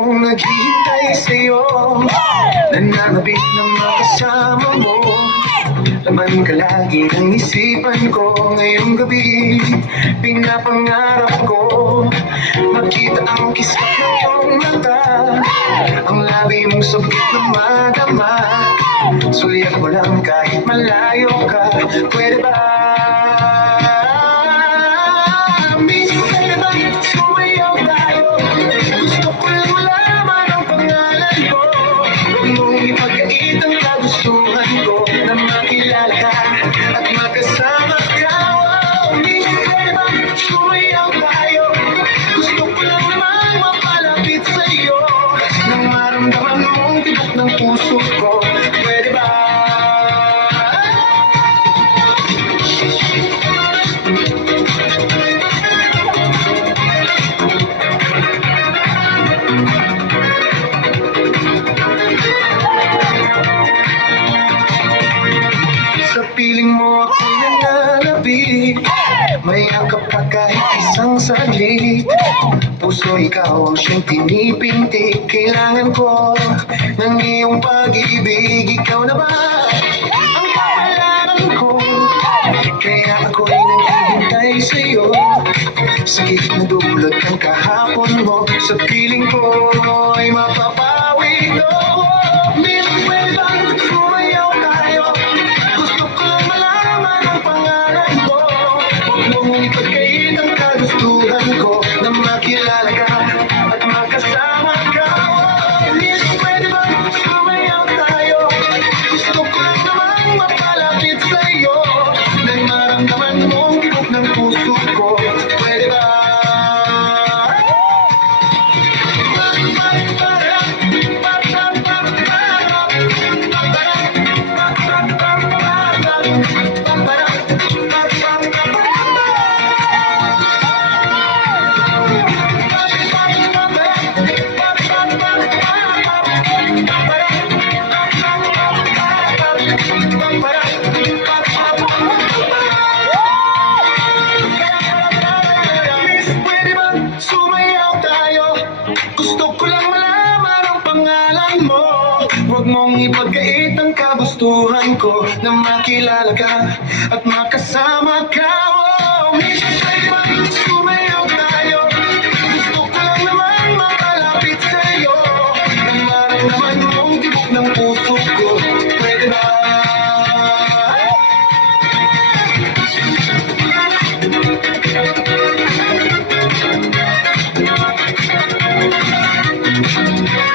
akong naghihintay sa'yo. Nananabik ng makasama mo. Laman ka lagi ng isipan ko. Ngayong gabi, pinapangarap ko makita ang kisap ng iyong mata, ang labi mong sabik na madama. Suliyak mo lang kahit malayo ka. Pwede ba? Miss, pwede ba sumayaw tayo? Gusto ko lang malaman ang pangalan mo. Huwag mong ipagkait ang kagustuhan ko na makilala ka at magkasama ka. Oh, miss, pwede ba sumayaw tayo? Gusto ko lang naman mapalapit sa'yo nang maramdaman mong tibok ng puso ko. Pwede ba? Sa piling mo ako'y nananabi, mayakap ka kahit isang saglit. Puso ikaw siyang pinipintig. Kailangan ko ng iyong pag-ibig. Ikaw na ba ang kapalaran ko? Kaya ako'y naghihintay sa'yo. Sakit na dulot ng kahapon mo. Sa piling ko ay mapapawi ito. Miss, pwede bang sumayaw tayo? Gusto ko lang malaman ang pangalan mo. Huwag mong ipagkait ang kagustuhan ko na makilala ka at makasama ka. Oh, miss, pwede bang sumayaw tayo? Gusto ko lang naman mapalapit sa'yo nang maramdaman mong tibok ng puso ko. Pwede ba? Sumayaw tayo. Gusto ko lang malaman ang pangalan mo. Huwag mong ipagkait ang kagustuhan ko na makilala ka at makasama ka. Oh, miss, pwede ba sumayaw tayo? Gusto ko lang naman mapalapit sa'yo nang maramdaman mong tibok ng puso ko. Pwede ba? Thank you.